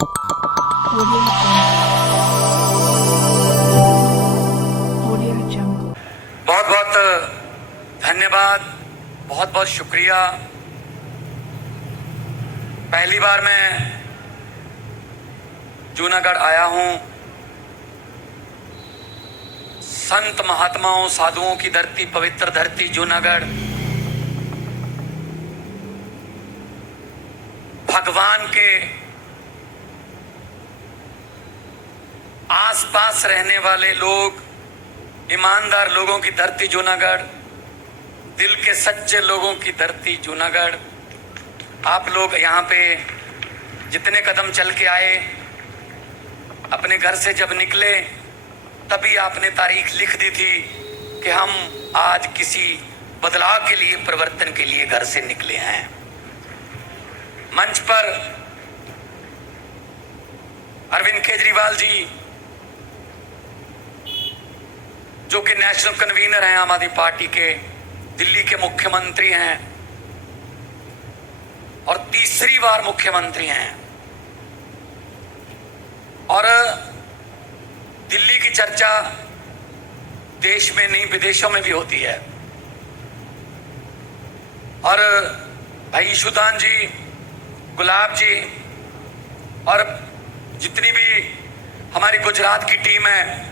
Audio Jungle. बहुत बहुत धन्यवाद, बहुत बहुत शुक्रिया। पहली बार मैं जूनागढ़ आया हूं। संत महात्माओं साधुओं की धरती, पवित्र धरती जूनागढ़, भगवान के आसपास रहने वाले लोग, ईमानदार लोगों की धरती जूनागढ़, दिल के सच्चे लोगों की धरती जूनागढ़। आप लोग यहाँ पे जितने कदम चल के आए, अपने घर से जब निकले तभी आपने तारीख लिख दी थी कि हम आज किसी बदलाव के लिए, परिवर्तन के लिए घर से निकले हैं। मंच पर अरविंद केजरीवाल जी, जो कि नेशनल कन्वीनर हैं आम आदमी पार्टी के, दिल्ली के मुख्यमंत्री हैं और तीसरी बार मुख्यमंत्री हैं, और दिल्ली की चर्चा देश में नहीं विदेशों में भी होती है। और भाई ईशुदान जी, गुलाब जी और जितनी भी हमारी गुजरात की टीम है,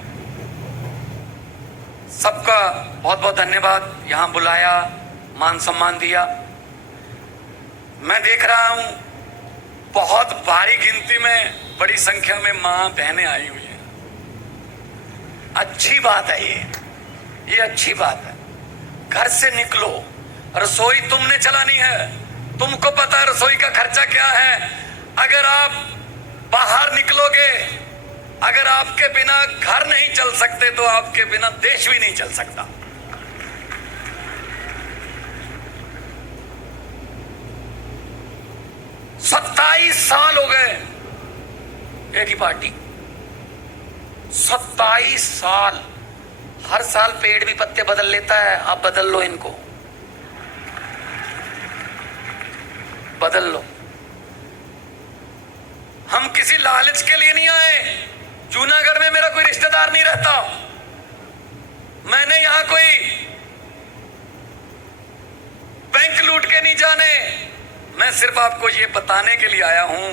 सबका बहुत बहुत धन्यवाद। यहां बुलाया, मान सम्मान दिया। मैं देख रहा हूं बहुत भारी गिनती में, बड़ी संख्या में मां बहनें आई हुई हैं। अच्छी बात है ये अच्छी बात है। घर से निकलो, रसोई तुमने चलानी है, तुमको पता है रसोई का खर्चा क्या है। अगर आप बाहर निकलोगे, अगर आपके बिना घर नहीं चल सकते तो आपके बिना देश भी नहीं चल सकता। सत्ताईस साल हो गए एक ही पार्टी, 27 साल। हर साल पेड़ भी पत्ते बदल लेता है, आप बदल लो, इनको बदल लो। हम किसी लालच के लिए नहीं आए। जूनागढ़ में मेरा कोई रिश्तेदार नहीं रहता, मैंने यहां कोई बैंक लूट के नहीं जाने। मैं सिर्फ आपको ये बताने के लिए आया हूं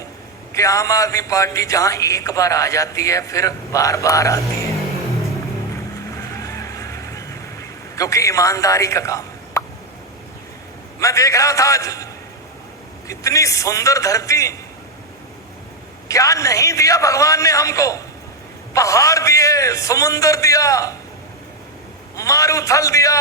कि आम आदमी पार्टी जहां एक बार आ जाती है फिर बार बार आती है, क्योंकि ईमानदारी का काम है। मैं देख रहा था आज कितनी सुंदर धरती, क्या नहीं दिया भगवान ने हमको। पहाड़ दिए, समुंदर दिया, मारूथल दिया,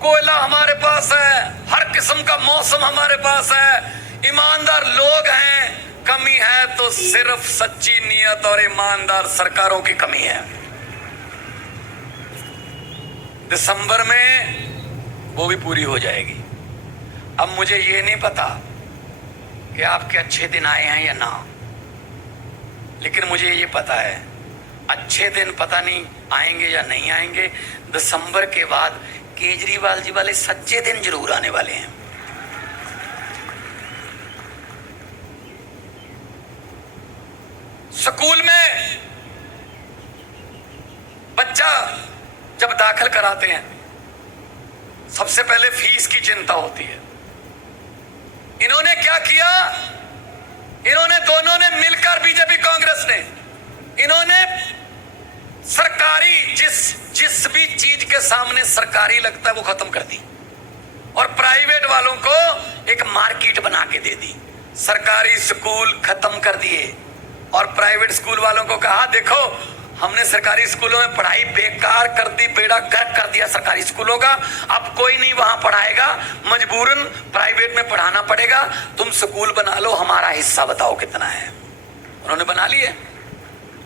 कोयला हमारे पास है, हर किस्म का मौसम हमारे पास है, ईमानदार लोग हैं। कमी है तो सिर्फ सच्ची नीयत और ईमानदार सरकारों की कमी है। दिसंबर में वो भी पूरी हो जाएगी। अब मुझे ये नहीं पता कि आपके अच्छे दिन आए हैं या ना, लेकिन मुझे ये पता है अच्छे दिन पता नहीं आएंगे या नहीं आएंगे। दिसंबर के बाद केजरीवाल जी वाले सच्चे दिन जरूर आने वाले हैं। स्कूल में बच्चा जब दाखिल कराते हैं, सबसे पहले फीस की चिंता होती है। इन्होंने क्या किया, इन्होंने दोनों ने मिलकर, बीजेपी कांग्रेस ने, इन्होंने सरकारी जिस भी चीज के सामने सरकारी लगता है वो खत्म कर दी और प्राइवेट वालों को एक मार्केट बना के दे दी। सरकारी स्कूल खत्म कर दिए और प्राइवेट स्कूल वालों को कहा, देखो हमने सरकारी स्कूलों में पढ़ाई बेकार कर दी, बेड़ा गर्क कर दिया सरकारी स्कूलों का। अब कोई नहीं वहां पढ़ाएगा, मजबूरन प्राइवेट में पढ़ाना पड़ेगा। तुम स्कूल बना लो, हमारा हिस्सा बताओ कितना है। उन्होंने बना लिए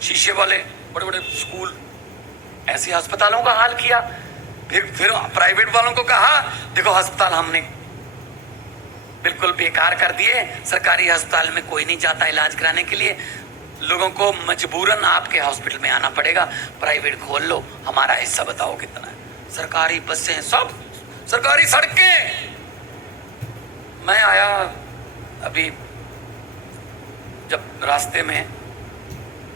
शीशे वाले बड़े बड़े स्कूल, ऐसे अस्पतालों का हाल किया। फिर प्राइवेट वालों को कहा, देखो अस्पताल हमने बिल्कुल बेकार कर दिए, सरकारी अस्पताल में कोई नहीं जाता इलाज कराने के लिए, लोगों को मजबूरन आपके हॉस्पिटल में आना पड़ेगा, प्राइवेट खोल लो, हमारा हिस्सा बताओ कितना है। सरकारी बसें, सब सरकारी सड़कें। मैं आया अभी जब रास्ते में,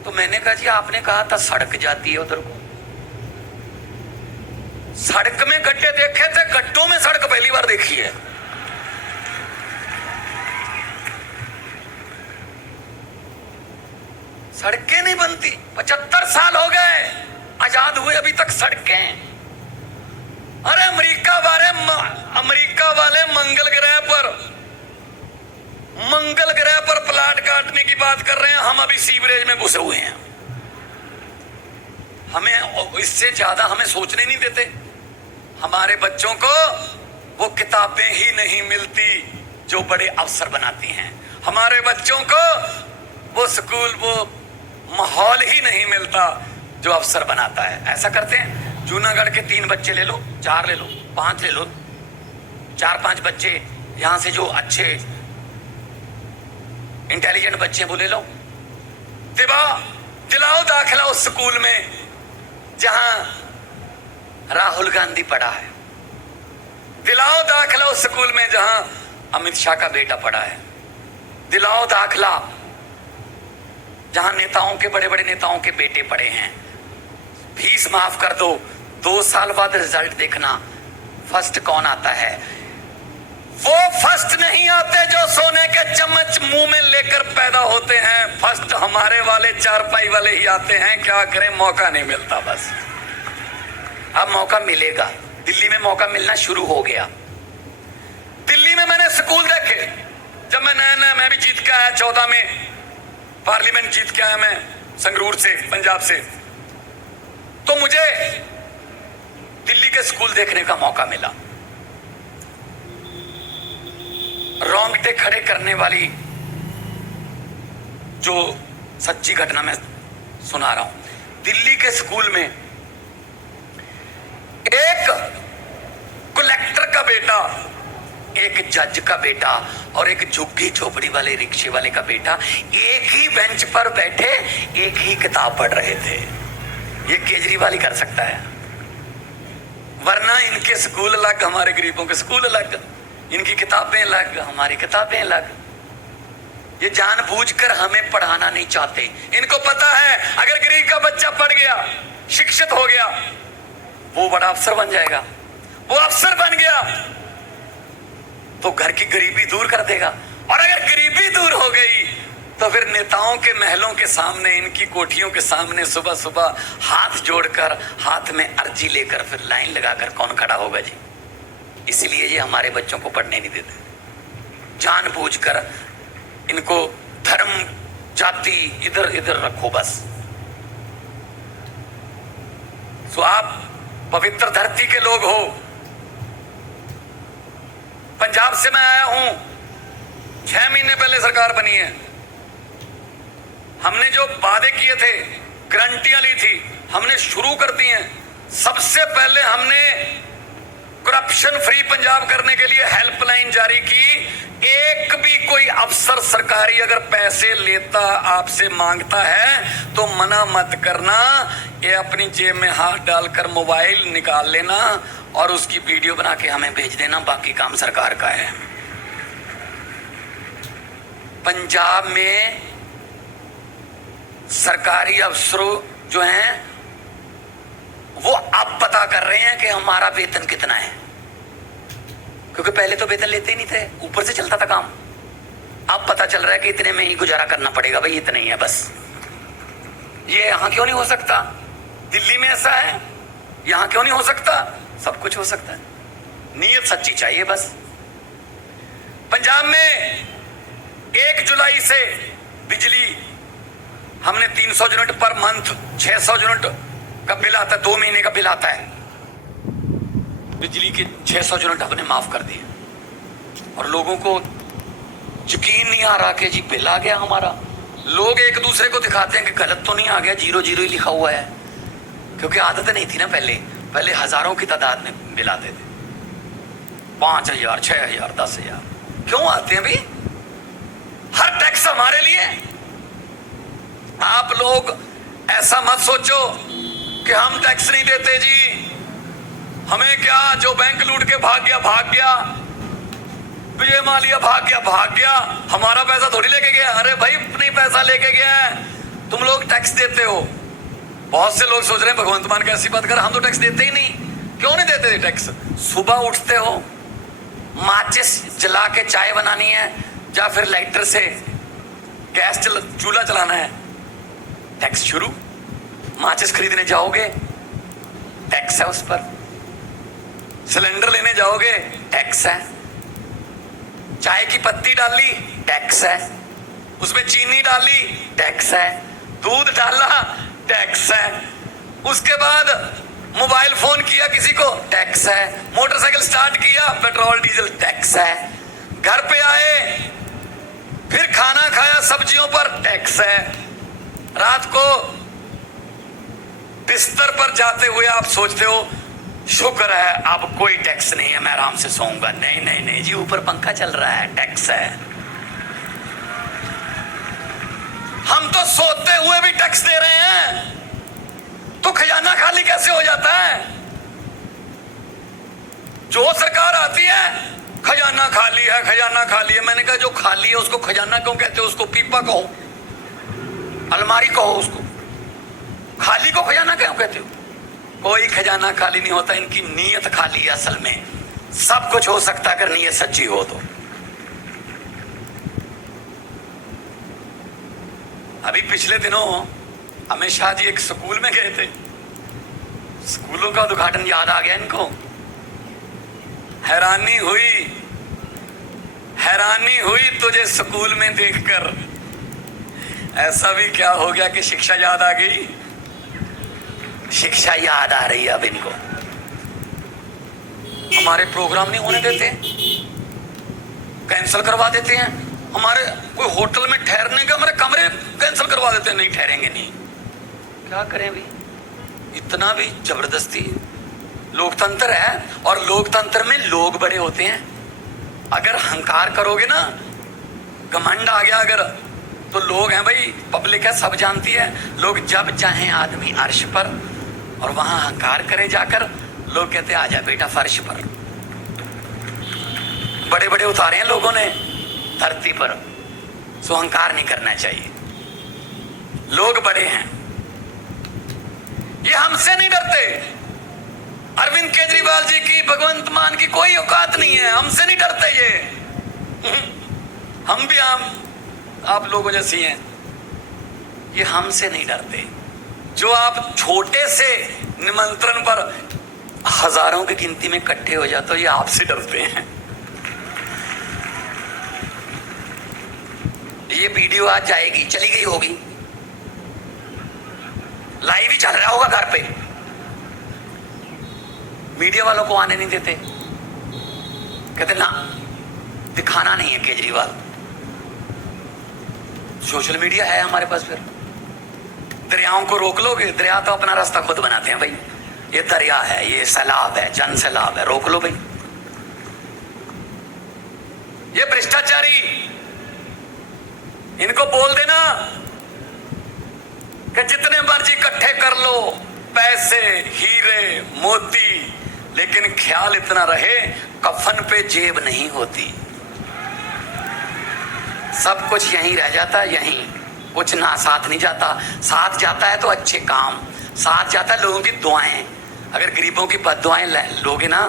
तो मैंने कहा जी आपने कहा था सड़क जाती है उधर को। सड़क में गड्ढे देखे थे, गड्ढों में सड़क पहली बार देखी है। सड़कें नहीं बनती, 75 साल हो गए आजाद हुए, अभी तक सड़कें। अरे अमेरिका वाले मंगल ग्रह पर प्लाट काटने की बात कर रहे हैं, हम अभी सीवरेज में घुसे हुए हैं। हमें इससे ज्यादा हमें सोचने नहीं देते। हमारे बच्चों को वो किताबें ही नहीं मिलती जो बड़े अफसर बनाती हैं। हमारे बच्चों को वो स्कूल, वो माहौल ही नहीं मिलता जो अफसर बनाता है। ऐसा करते हैं, जूनागढ़ के 3 बच्चे ले लो, 4 ले लो, 5 ले लो, 4-5 बच्चे यहां से जो अच्छे इंटेलिजेंट बच्चे वो ले लो, दिलाओ दाखिला उस स्कूल में जहां राहुल गांधी पढ़ा है, दिलाओ दाखिला उस स्कूल में जहां अमित शाह का बेटा पढ़ा है, दिलाओ दाखिला जहां नेताओं के, बड़े बड़े नेताओं के बेटे पढ़े हैं। फीस माफ कर दो, 2 साल बाद रिजल्ट देखना, फर्स्ट कौन आता है। वो फर्स्ट नहीं आते जो सोने के चम्मच मुंह में लेकर पैदा होते हैं, फर्स्ट हमारे वाले चारपाई वाले ही आते हैं। क्या करें, मौका नहीं मिलता। बस अब मौका मिलेगा। दिल्ली में मौका मिलना शुरू हो गया। दिल्ली में मैंने स्कूल देखे, जब मैं नया मैं भी जीत के आया, 14 में पार्लियामेंट जीत के आया मैं संगरूर से, पंजाब से, तो मुझे दिल्ली के स्कूल देखने का मौका मिला। रोंगटे खड़े करने वाली जो सच्ची घटना मैं सुना रहा हूं। दिल्ली के स्कूल में एक कलेक्टर का बेटा, एक जज का बेटा और एक झुग्गी झोपड़ी वाले रिक्शे वाले का बेटा एक ही बेंच पर बैठे एक ही किताब पढ़ रहे थे। ये केजरीवाल ही कर सकता है, वरना इनके स्कूल अलग, हमारे गरीबों के स्कूल अलग, इनकी किताबें अलग, हमारी किताबें अलग। ये जानबूझकर हमें पढ़ाना नहीं चाहते। इनको पता है अगर गरीब का बच्चा पढ़ गया, शिक्षित हो गया, वो बड़ा अफसर बन जाएगा। वो अफसर बन गया तो घर की गरीबी दूर कर देगा, और अगर गरीबी दूर हो गई तो फिर नेताओं के महलों के सामने, इनकी कोठियों के सामने सुबह सुबह हाथ जोड़कर, हाथ में अर्जी लेकर फिर लाइन लगाकर कौन खड़ा होगा जी। इसलिए ये हमारे बच्चों को पढ़ने नहीं देते। जानबूझकर इनको धर्म, जाति इधर इधर रखो बस। तो आप पवित्र धरती के लोग हो। पंजाब से मैं आया हूं, 6 महीने पहले सरकार बनी है। हमने जो वादे किए थे, गारंटियां ली थी, हमने शुरू कर दी हैं। सबसे पहले हमने करप्शन फ्री पंजाब करने के लिए हेल्पलाइन जारी की। एक भी कोई अफसर सरकारी अगर पैसे लेता, आपसे मांगता है तो मना मत करना। ये अपनी जेब में हाथ डालकर मोबाइल निकाल लेना और उसकी वीडियो बना के हमें भेज देना, बाकी काम सरकार का है। पंजाब में सरकारी अफसरों जो हैं वो अब पता कर रहे हैं कि हमारा वेतन कितना है, क्योंकि पहले तो वेतन लेते ही नहीं थे, ऊपर से चलता था काम। अब पता चल रहा है कि इतने में ही गुजारा करना पड़ेगा भाई, इतने ही है बस। ये यहां क्यों नहीं हो सकता? दिल्ली में ऐसा है, यहां क्यों नहीं हो सकता? सब कुछ हो सकता है, नीयत सच्ची चाहिए बस। पंजाब में 1 जुलाई से बिजली हमने 300 यूनिट पर मंथ, 600 यूनिट का बिल आता है, 2 महीने का बिल आता है। बिजली के 600 यूनिट हमने माफ कर दिए और लोगों को यकीन नहीं आ रहा कि जी बिल आ गया हमारा। लोग एक दूसरे को दिखाते हैं कि गलत तो नहीं आ गया, 0 ही लिखा हुआ है, क्योंकि आदत नहीं थी ना। पहले हजारों की तादाद में बिल आते थे, 5,000, 6,000, 10,000। क्यों आते हैं भाई? हर टैक्स हमारे लिए। आप लोग ऐसा मत सोचो कि हम टैक्स नहीं देते जी, हमें क्या, जो बैंक लूट के भाग गया भाग गया। विजय माल्या भाग गया, हमारा पैसा थोड़ी लेके गया। अरे भाई अपनी पैसा लेके गया है, तुम लोग टैक्स देते हो। बहुत से लोग सोच रहे हैं भगवंत मान कैसी बात कर, हम तो टैक्स देते ही नहीं। क्यों नहीं देते टैक्स? सुबह उठते हो, माचिस जला के चाय बनानी है या फिर लाइटर से गैस चूल्हा चलाना है, टैक्स शुरू। माचिस खरीदने जाओगे, टैक्स है उस पर। सिलेंडर लेने जाओगे, टैक्स है। चाय की पत्ती डाली, टैक्स है। उसमें चीनी डाली, टैक्स है। दूध डाला, टैक्स है। उसके बाद मोबाइल फोन किया किसी को, टैक्स है। मोटरसाइकिल स्टार्ट किया, पेट्रोल डीजल, टैक्स है। घर पे आए, फिर खाना खाया, सब्जियों पर टैक्स है। रात को बिस्तर पर जाते हुए आप सोचते हो शुक्र है अब कोई टैक्स नहीं है, मैं आराम से सोऊंगा। नहीं नहीं नहीं जी, ऊपर पंखा चल रहा है, टैक्स है। हम तो सोते हुए भी टैक्स दे रहे हैं, तो खजाना खाली कैसे हो जाता है? जो सरकार आती है, खजाना खाली है, खजाना खाली है। मैंने कहा जो खाली है उसको खजाना क्यों कहते हो? उसको पीपा कहो, अलमारी कहो, उसको खाली को खजाना क्यों कहते हो? कोई खजाना खाली नहीं होता, इनकी नीयत खाली है। असल में सब कुछ हो सकता है अगर नीयत सच्ची हो तो। अभी पिछले दिनों अमित शाह जी एक स्कूल में गए थे, स्कूलों का उद्घाटन याद आ गया इनको। हैरानी हुई तुझे स्कूल में देखकर। ऐसा भी क्या हो गया कि शिक्षा याद आ गई? शिक्षा याद आ रही है अब इनको। हमारे प्रोग्राम नहीं होने देते, कैंसिल करवा देते हैं। हमारे कोई होटल में ठहरने के हमारे कमरे कैंसिल करवा देते हैं, नहीं ठहरेंगे नहीं। क्या करें भी, इतना भी जबरदस्ती। लोकतंत्र है और लोकतंत्र में लोग बड़े होते हैं। अगर अहंकार करोगे ना, घमंड आ गया अगर, तो लोग हैं भाई, पब्लिक है, सब जानती है। लोग जब चाहे आदमी अर्श पर, और वहां अहंकार करे जाकर, लोग कहते आ जा बेटा फर्श पर। बड़े बड़े उतारे हैं लोगों ने धरती पर, सो अहंकार नहीं करना चाहिए। लोग बड़े हैं, ये हमसे नहीं डरते। अरविंद केजरीवाल जी की, भगवंत मान की कोई औकात नहीं है, हमसे नहीं डरते ये। हम भी आप लोगों जैसी हैं, ये हमसे नहीं डरते। जो आप छोटे से निमंत्रण पर हजारों की गिनती में इकट्ठे हो जाते हो, ये आपसे डरते हैं। ये वीडियो आज जाएगी, चली गई होगी, लाइव ही चल रहा होगा घर पे, मीडिया वालों को आने नहीं देते, कहते ना दिखाना नहीं है केजरीवाल। सोशल मीडिया है हमारे पास। फिर दरियाओं को रोक लोगे? दरिया तो अपना रास्ता खुद बनाते हैं भाई। ये दरिया है, ये सैलाब है, जन सैलाब है, रोक लो भाई। ये भ्रष्टाचारी, इनको बोल देना कि जितने मर्जी इकट्ठे कर लो पैसे, हीरे, मोती, लेकिन ख्याल इतना रहे कफन पे जेब नहीं होती। सब कुछ यहीं रह जाता है, यहीं कुछ ना साथ नहीं जाता। साथ जाता है तो अच्छे काम, साथ जाता है लोगों की दुआएं। अगर गरीबों की बद्दुआएं लोगे ना,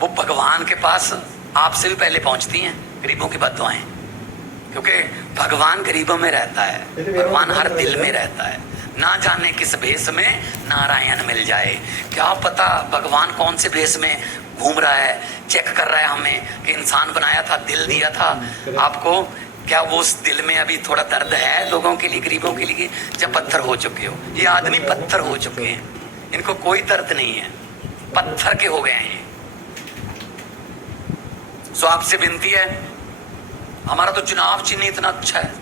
वो भगवान के पास आपसे भी पहले पहुंचती हैं, गरीबों की बद्दुआएं। क्योंकि भगवान गरीबों में रहता है, भगवान हर दिल में रहता है। ना जाने किस भेष में नारायण मिल जाए। क्या पता भगवान कौन से भेष में घूम रहा है, चेक कर रहा है हमें कि इंसान बनाया था, दिल दिया था आपको, क्या वो उस दिल में अभी थोड़ा दर्द है लोगों के लिए, गरीबों के लिए? जब पत्थर हो चुके हो, ये आदमी पत्थर हो चुके हैं, इनको कोई दर्द नहीं है, पत्थर के हो गए हैं ये। सो आपसे विनती है, हमारा तो चुनाव चिन्ह इतना अच्छा है,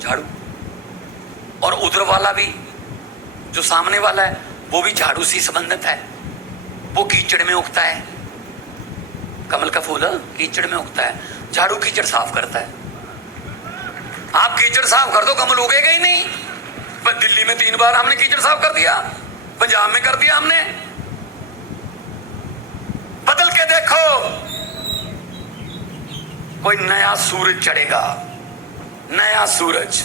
झाड़ू, और उधर वाला भी जो सामने वाला है वो भी झाड़ू से संबंधित है। वो कीचड़ में उगता है, कमल का फूल कीचड़ में उगता है, झाड़ू कीचड़ साफ करता है। आप कीचड़ साफ कर दो, कमल उगेगा ही नहीं। पर दिल्ली में 3 बार हमने कीचड़ साफ कर दिया, पंजाब में कर दिया हमने। बदल के देखो, कोई नया सूरज चढ़ेगा, नया सूरज।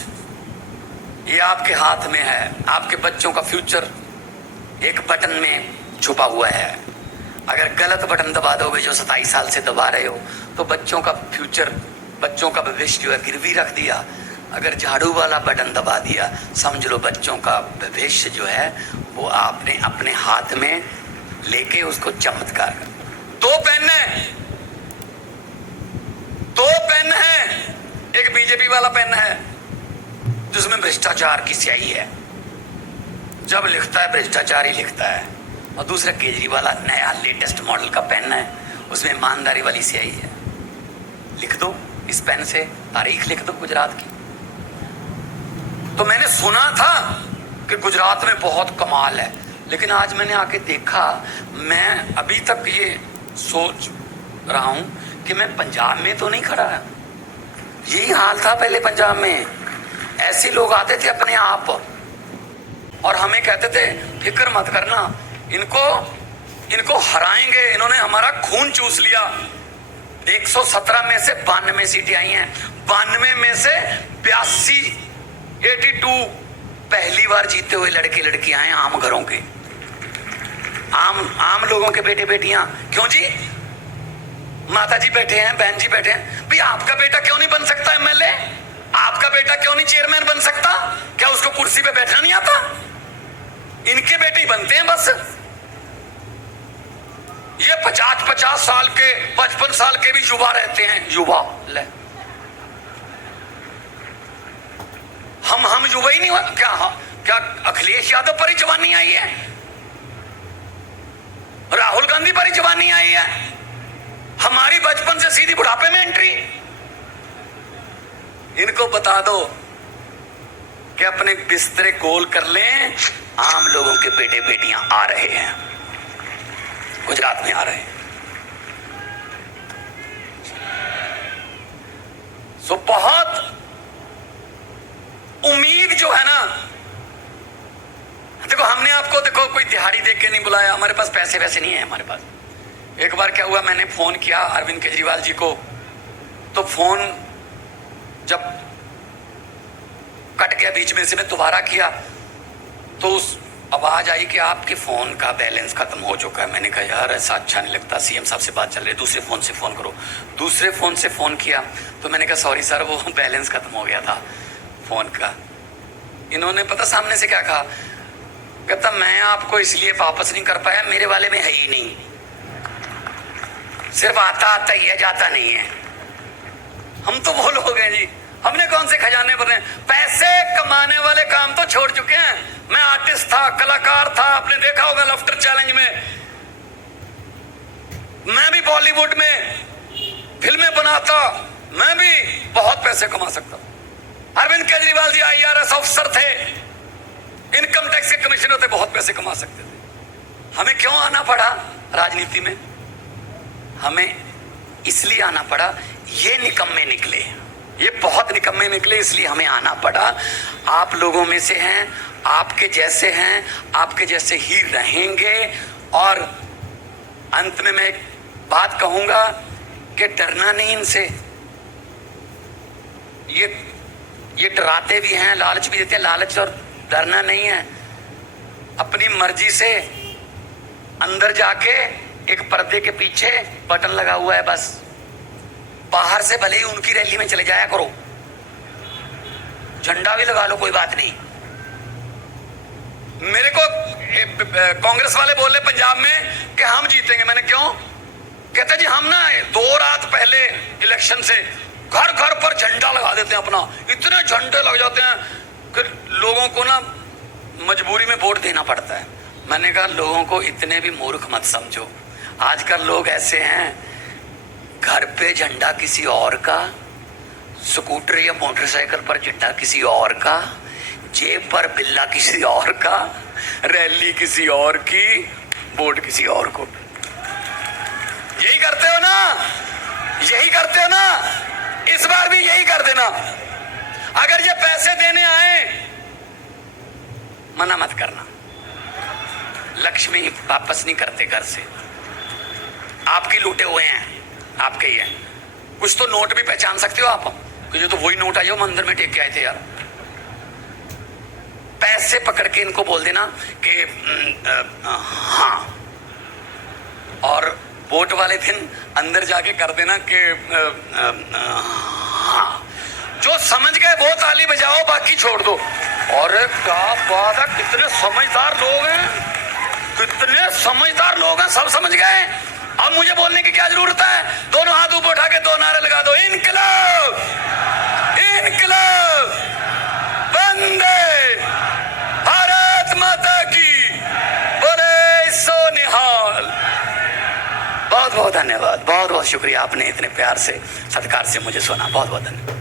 ये आपके हाथ में है। आपके बच्चों का फ्यूचर एक बटन में छुपा हुआ है। अगर गलत बटन दबा दोगे, जो 27 साल से दबा रहे हो, तो बच्चों का फ्यूचर, बच्चों का भविष्य जो है गिरवी रख दिया। अगर झाड़ू वाला बटन दबा दिया, समझ लो बच्चों का भविष्य जो है वो आपने अपने हाथ में लेके उसको चमत्कार कर। दो पेन है, एक बीजेपी वाला पेन है जिसमें भ्रष्टाचार की स्याही है, जब लिखता है भ्रष्टाचार ही लिखता है, और दूसरा केजरीवाल वाला नया लेटेस्ट मॉडल का पेन है, उसमें ईमानदारी वाली स्याही है। लिख दो इस पेन से, तारीख लिख दो गुजरात की। तो मैंने सुना था कि गुजरात में बहुत कमाल है, लेकिन आज मैंने आके देखा, मैं अभी तक ये सोच रहा हूं कि मैं पंजाब में तो नहीं खड़ा। यही हाल था पहले पंजाब में। ऐसे लोग आते थे अपने आप और हमें कहते थे फिक्र मत करना, इनको हराएंगे, इन्होंने हमारा खून चूस लिया। 117 में से 92 सीटें आई हैं, 92 में से 82 पहली बार जीते हुए लड़के लड़कियां हैं, आम घरों के, आम लोगों के बेटे बेटियां। क्यों जी? माता जी बैठे हैं, बहन जी बैठे हैं, भाई आपका बेटा क्यों नहीं बन सकता एमएलए? आपका बेटा क्यों नहीं चेयरमैन बन सकता? क्या उसको कुर्सी पे बैठना नहीं आता? इनके बेटे ही बनते हैं बस। ये 50 साल के, 55 साल के भी युवा रहते हैं, युवा। ले हम युवा ही नहीं हुआ क्या अखिलेश यादव पर ही जवानी आई है? राहुल गांधी पर ही जवानी आई है? हमारी बचपन से सीधी बुढ़ापे में एंट्री। इनको बता दो कि अपने बिस्तरे गोल कर लें, आम लोगों के बेटे बेटियां आ रहे हैं, गुजरात में आ रहे हैं। सो बहुत उम्मीद जो है ना, देखो हमने आपको, देखो कोई दिहाड़ी देख के नहीं बुलाया, हमारे पास पैसे वैसे नहीं है हमारे पास। एक बार क्या हुआ, मैंने फोन किया अरविंद केजरीवाल जी को, तो फोन जब कट गया बीच में से, मैं दोबारा किया तो उस आवाज आई कि आपके फोन का बैलेंस खत्म हो चुका है। मैंने कहा यार ऐसा अच्छा नहीं लगता, सीएम साहब से बात चल रही है, दूसरे फोन से फोन करो। दूसरे फोन से फोन किया तो मैंने कहा सॉरी सर, वो बैलेंस खत्म हो गया था फोन का। इन्होंने पता सामने से क्या कहा, कहता मैं आपको इसलिए वापस नहीं कर पाया, मेरे वाले में है ही नहीं, सिर्फ आता आता ही है, जाता नहीं है। हम तो वो लोग हैं जी, हमने कौन से खजाने भरने? पैसे कमाने वाले काम तो छोड़ चुके हैं। मैं आर्टिस्ट था, कलाकार था, आपने देखा होगा लाफ्टर चैलेंज में, मैं भी बॉलीवुड में फिल्में बनाता, मैं भी बहुत पैसे कमा सकता। अरविंद केजरीवाल जी IRS अफसर थे, इनकम टैक्स के कमिश्नर थे, बहुत पैसे कमा सकते थे। हमें क्यों आना पड़ा राजनीति में? हमें इसलिए आना पड़ा, ये निकम्मे निकले, ये बहुत निकम्मे निकले, इसलिए हमें आना पड़ा। आप लोगों में से हैं, आपके जैसे हैं, आपके जैसे ही रहेंगे। और अंत में मैं एक बात कहूंगा कि डरना नहीं इनसे। ये डराते भी हैं, लालच भी देते हैं, लालच और डरना नहीं है। अपनी मर्जी से अंदर जाके एक पर्दे के पीछे बटन लगा हुआ है, बस बाहर से भले ही उनकी रैली में चले जाया करो, झंडा भी लगा लो, कोई बात नहीं। मेरे को कांग्रेस वाले बोले पंजाब में कि हम जीतेंगे। मैंने क्यों? कहते जी हम ना 2 रात पहले इलेक्शन से घर घर पर झंडा लगा देते हैं अपना, इतने झंडे लग जाते हैं कि लोगों को ना मजबूरी में वोट देना पड़ता है। मैंने कहा लोगों को इतने भी मूर्ख मत समझो। आजकल लोग ऐसे हैं, घर पे झंडा किसी और का, स्कूटर या मोटरसाइकिल पर झंडा किसी और का, जेब पर बिल्ला किसी और का, रैली किसी और की, वोट किसी और को। यही करते हो ना? यही करते हो ना? इस बार भी यही कर देना। अगर ये पैसे देने आए, मना मत करना। लक्ष्मी वापस नहीं करते घर से, आपके लूटे हुए हैं, आपके ही हैं। कुछ तो नोट भी पहचान सकते हो आप, कि ये तो वही नोट है जो मंदिर में टेक के आए थे यार। पैसे पकड़ के इनको बोल देना कि हाँ, और वोट वाले दिन अंदर जाके कर देना कि हाँ। जो समझ गए वो ताली बजाओ, बाकी छोड़ दो। और क्या बात है, कितने समझदार लोग हैं, कितने समझदार लोग हैं, सब समझ गए। अब मुझे बोलने की क्या जरूरत है, दोनों हाथ ऊपर उठा के दो नारे लगा दो, इनकलाब, इनकलाब, वंदे भारत माता की, बोले सो निहाल। बहुत बहुत धन्यवाद, बहुत बहुत शुक्रिया, आपने इतने प्यार से सत्कार से मुझे सुना, बहुत बहुत धन्यवाद।